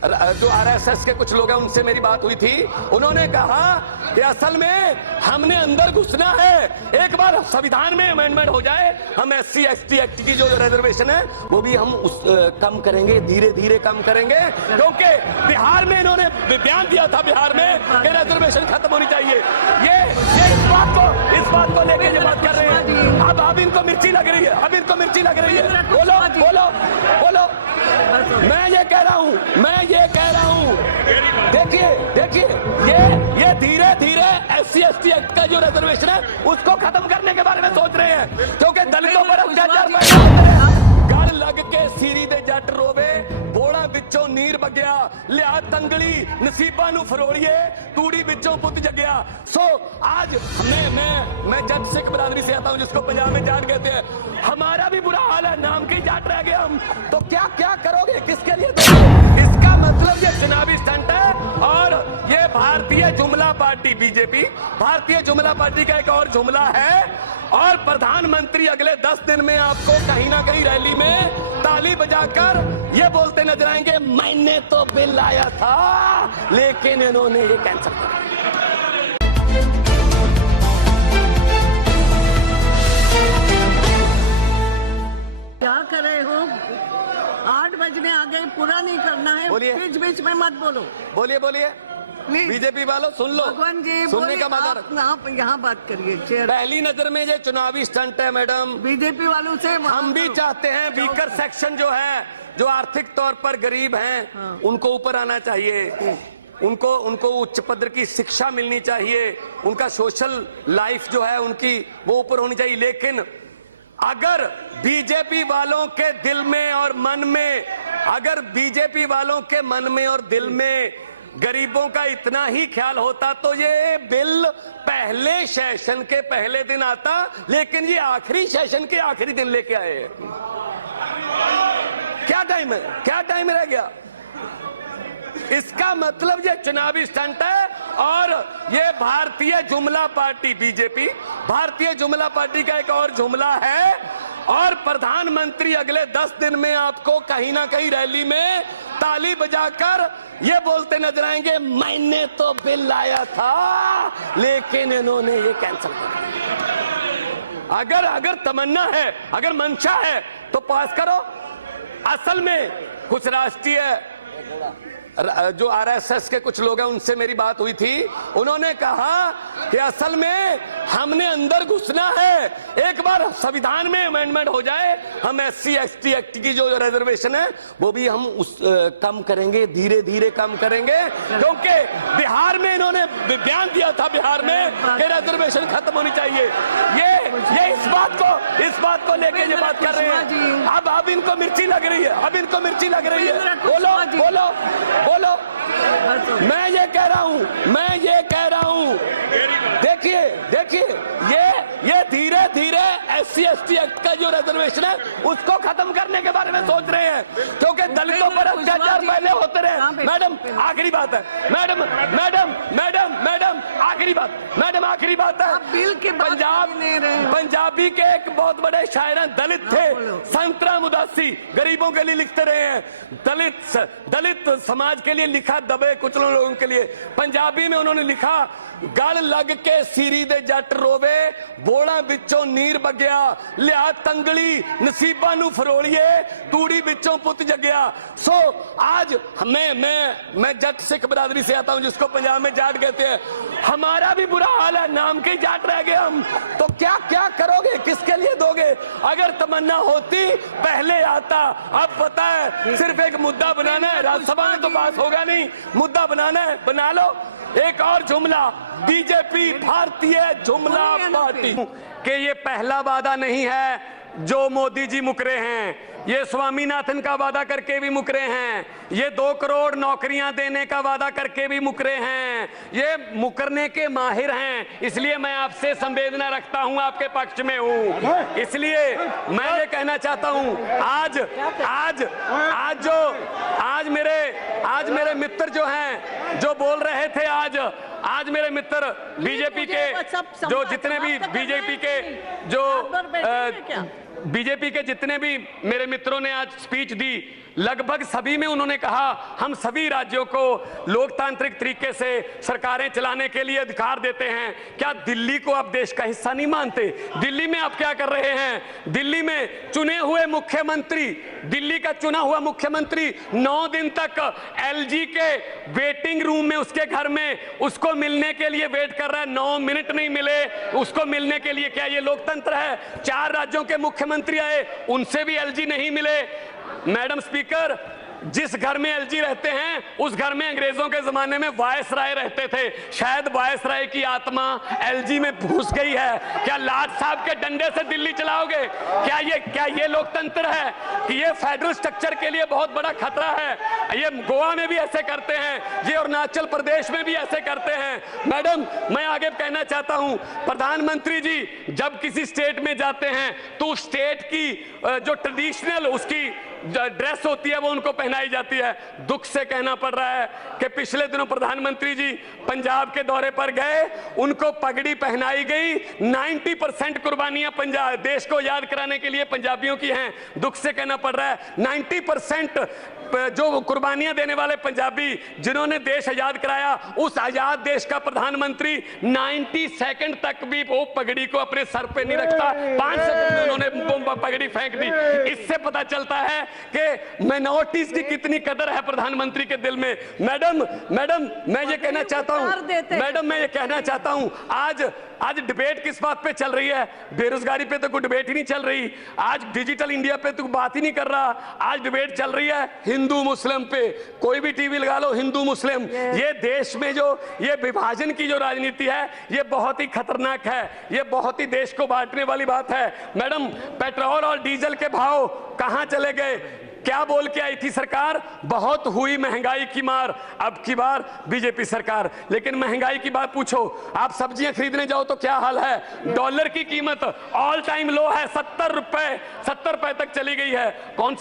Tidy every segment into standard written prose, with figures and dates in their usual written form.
जो आरएसएस के कुछ लोग हैं उनसे मेरी बात हुई थी। उन्होंने कहा कि असल में हमने अंदर घुसना है, एक बार संविधान में अमेंडमेंट हो जाए, हम एससी एसटी एक्ट की जो रिजर्वेशन है वो भी हम कम करेंगे, धीरे धीरे कम करेंगे, क्योंकि बिहार में इन्होंने बयान दिया था बिहार में कि रिजर्वेशन खत्म होनी चाहिए। ये इस बात को लेके ये बात कर रहे हैं। अब इनको मिर्ची लग रही है, अब इनको मिर्ची लग रही है। बोलो बोलो बोलो। मैं ये कह रहा हूँ देखिए ये धीरे धीरे एससी एसटी एक्ट का जो रिजर्वेशन है उसको खत्म करने के बारे में सोच रहे हैं, क्योंकि दलितों पर अत्याचार गल लग के सीरी दे जट रोवे, बोड़ा बिचों नीर बगया, लिया तंगली नसीबा नू फरोड़िए, तूड़ी बिचों पुत जगया। सो आज मैं जट सिख बरादरी से आता हूं, जिसको पंजाब में जाट कहते हैं। हमारा भी बुरा हाल है, नाम के जाट रह गए हम, तो क्या करोगे, किसके लिए? इसका मतलब ये चुनावी स्टंट है। और ये भारतीय जुमला पार्टी बीजेपी, भारतीय जुमला पार्टी का एक और जुमला है। और प्रधानमंत्री अगले 10 दिन में आपको कहीं ना कहीं रैली में ताली बजाकर ये बोलते नजर आएंगे, मैंने तो बिल लाया था लेकिन इन्होंने ये कैंसिल कर दिया। क्या कर रहे हो? 8 बजने आ गए, पूरा नहीं करना है, बीच बीच में मत बोलो। बोलिए बीजेपी वालों सुन लो, भगवान जी सुनने का मजा। आप यहाँ बात करिए। पहली नजर में ये चुनावी स्टंट है मैडम। बीजेपी वालों से हम भी चाहते हैं वीकर सेक्शन जो है, जो आर्थिक तौर पर गरीब हैं, उनको ऊपर आना चाहिए, उनको उच्च पद की शिक्षा मिलनी चाहिए, उनका सोशल लाइफ जो है उनकी वो ऊपर होनी चाहिए। लेकिन अगर बीजेपी वालों के दिल में और मन में, अगर बीजेपी वालों के मन में और दिल में गरीबों का इतना ही ख्याल होता तो ये बिल पहले सेशन के पहले दिन आता, लेकिन ये आखिरी सेशन के आखिरी दिन लेके आए हैं। क्या टाइम रह गया? इसका मतलब ये चुनावी स्टंट है। और ये भारतीय जुमला पार्टी बीजेपी, भारतीय जुमला पार्टी का एक और जुमला है। और प्रधानमंत्री अगले 10 दिन में आपको कहीं ना कहीं रैली में ताली बजाकर ये बोलते नजर आएंगे, मैंने तो बिल लाया था लेकिन इन्होंने ये कैंसिल कर दिया। अगर तमन्ना है, अगर मंशा है तो पास करो। असल में कुछ राष्ट्रीय जो आरएसएस के कुछ लोग हैं उनसे मेरी बात हुई थी। उन्होंने कहा कि असल में हमने अंदर घुसना है, एक बार संविधान में अमेंडमेंट हो जाए, हम एससी एसटी एक्ट की जो रिजर्वेशन है वो भी हम कम करेंगे, धीरे धीरे कम करेंगे, क्योंकि बिहार में इन्होंने बयान दिया था बिहार में कि रिजर्वेशन खत्म होनी चाहिए। ये इस बात को लेके ये बात कर रहे हैं। अब इनको मिर्ची लग रही है, बोलो। मैं ये कह रहा हूँ देखिए ये धीरे धीरे एससी एसटी एक्ट का जो रिजर्वेशन है उसको खत्म करने के बारे में सोच रहे हैं, क्योंकि दलितों पर अत्याचार पहले होते रहे। मैडम आखिरी बात है, मैडम आखिरी बात है। बिल के पंजाबी के एक बहुत बड़े शायर दलित थे, संतराम उदासी, गरीबों के लिए लिखते रहे हैं, दलित समाज के लिए लिखा, दबे कुचलों लोगों के लिए। पंजाबी में उन्होंने लिखा, गल लग के सीरी दे जट रोवे, बोड़ा बिचों नीर बगया, लिया तंगली नसीबा नू फरोड़िए, तूड़ी बिचों पुत जगया। सो आज मैं जट सिख बरादरी से आता हूं, जिसको पंजाब में जाट कहते हैं। हमारा भी बुरा हाल है, नाम के जाट रह गए हम, तो क्या करोगे, किसके लिए दोगे? अगर तमन्ना होती पहले आता। अब पता है सिर्फ एक मुद्दा बनाना है, राज्यसभा में तो पास होगा नहीं, मुद्दा बनाना है, बना लो। एक और जुमला, बीजेपी भारतीय जुमला पार्टी के ये पहला वादा नहीं है जो मोदी जी मुकरे हैं, ये स्वामीनाथन का वादा करके भी मुकरे हैं, ये 2 करोड़ नौकरियां देने का वादा करके भी मुकरे हैं, ये मुकरने के माहिर हैं। इसलिए मैं आपसे संवेदना रखता हूं, आपके पक्ष में हूं। इसलिए मैं ये कहना चाहता हूं, आज मेरे मित्र जो हैं, जो बोल रहे थे, आज मेरे मित्र बीजेपी के जो जितने भी बीजेपी के जो बीजेपी के जितने भी मेरे मित्रों ने आज स्पीच दी, लगभग सभी में उन्होंने कहा हम सभी राज्यों को लोकतांत्रिक तरीके से सरकारें चलाने के लिए अधिकार देते हैं। क्या दिल्ली को आप देश का हिस्सा नहीं मानते? दिल्ली में आप क्या कर रहे हैं? दिल्ली में चुने हुए मुख्यमंत्री, दिल्ली का चुना हुआ मुख्यमंत्री 9 दिन तक एलजी के वेटिंग रूम में, उसके घर में उसको मिलने के लिए वेट कर रहा है। 9 मिनट नहीं मिले उसको मिलने के लिए। क्या ये लोकतंत्र है? 4 राज्यों के मुख्यमंत्री आए, उनसे भी एलजी नहीं मिले। मैडम स्पीकर, जिस घर में एलजी रहते हैं उस घर में अंग्रेजों के जमाने में वायसराय रहते थे। शायद वायसराय की आत्मा एलजी में घुस गई है। क्या लाट साहब के डंडे से दिल्ली चलाओगे? क्या ये लोकतंत्र है कि ये फेडरल स्ट्रक्चर के लिए बहुत बड़ा खतरा है? ये गोवा में भी ऐसे करते हैं, ये अरुणाचल प्रदेश में भी ऐसे करते हैं। मैडम, मैं आगे कहना चाहता हूं, प्रधानमंत्री जी जब किसी स्टेट में जाते हैं तो स्टेट की जो ट्रेडिशनल उसकी ड्रेस होती है वो उनको पहनाई जाती है। दुख से कहना पड़ रहा है कि पिछले दिनों प्रधानमंत्री जी पंजाब के दौरे पर गए, उनको पगड़ी पहनाई गई। 90% कुर्बानियां पंजाब देश को याद कराने के लिए पंजाबियों की हैं। दुख से कहना पड़ रहा है 90% जो कुर्बानियां देने वाले पंजाबी जिन्होंने देश आजाद कराया, उस आजाद देश का प्रधानमंत्री 90 सेकंड तक भी वो पगड़ी को अपने सर पे नहीं रखता। 5 सेकंड में उन्होंने पगड़ी फेंक दी। इससे पता चलता है कि माइनॉरिटीज की कितनी कदर है प्रधानमंत्री के दिल में। मैडम मैं ये कहना चाहता हूं, आज डिबेट किस बात पे चल रही है? बेरोजगारी पे तो कोई डिबेट ही नहीं चल रही। आज डिजिटल इंडिया पे तो बात ही नहीं कर रहा। आज डिबेट चल रही है हिंदू मुस्लिम पे। कोई भी टीवी लगा लो, हिंदू मुस्लिम। ये देश में जो ये विभाजन की जो राजनीति है, ये बहुत ही खतरनाक है। ये बहुत ही देश को बांटने वाली बात है। मैडम, पेट्रोल और डीजल के भाव कहां चले गए? क्या बोल के आई थी सरकार? बहुत हुई महंगाई की मार। अब की बार बीजेपी सरकार। लेकिन महंगाई की बात पूछो, आप सब्जियां खरीदने जाओ तो क्या हाल है? डॉलर की कीमत ऑल टाइम लो है, 70 रुपए तक चली गई है। कौन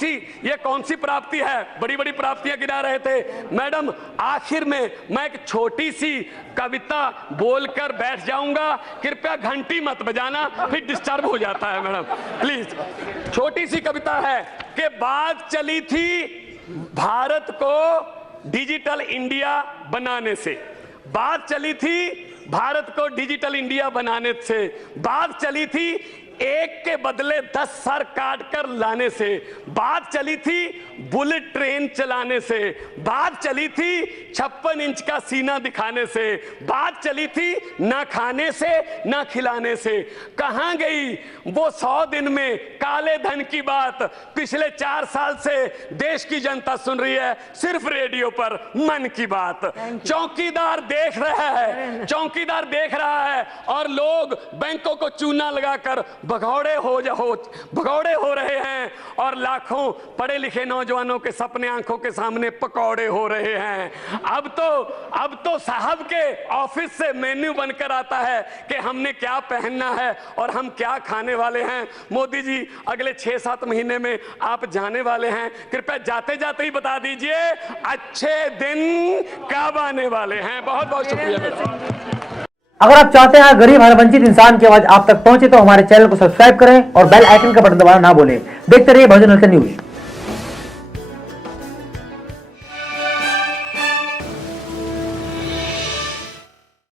सी प्राप्ति है? बड़ी बड़ी प्राप्तियां गिना रहे थे। मैडम, आखिर में मैं एक छोटी सी कविता बोलकर बैठ जाऊंगा, कृपया घंटी मत बजाना, फिर डिस्टर्ब हो जाता है। मैडम प्लीज, छोटी सी कविता है कि बात चली थी भारत को डिजिटल इंडिया बनाने से, बात चली थी भारत को डिजिटल इंडिया बनाने से, बात चली थी एक के बदले 10 सर काट कर लाने से, बात चली थी बुलेट ट्रेन चलाने से, बात चली थी 56 इंच का सीना दिखाने से, बात चली थी ना खाने से ना खिलाने से। कहां गई वो 100 दिन में काले धन की बात? पिछले 4 साल से देश की जनता सुन रही है सिर्फ रेडियो पर मन की बात। चौकीदार देख रहा है और लोग बैंकों को चूना लगाकर भगौड़े हो रहे हैं और लाखों पढ़े लिखे नौजवानों के सपने आंखों के सामने पकौड़े हो रहे हैं। अब तो साहब के ऑफिस से मेन्यू बनकर आता है कि हमने क्या पहनना है और हम क्या खाने वाले हैं। मोदी जी, अगले 6-7 महीने में आप जाने वाले हैं, कृपया जाते जाते ही बता दीजिए अच्छे दिन कब आने वाले हैं। बहुत बहुत शुक्रिया। अगर आप चाहते हैं गरीब हर वंचित इंसान की आवाज आप तक पहुंचे तो हमारे चैनल को सब्सक्राइब करें और बेल आइकन का बटन दबाना ना भूलें। देखते रहिए बहुजन न्यूज।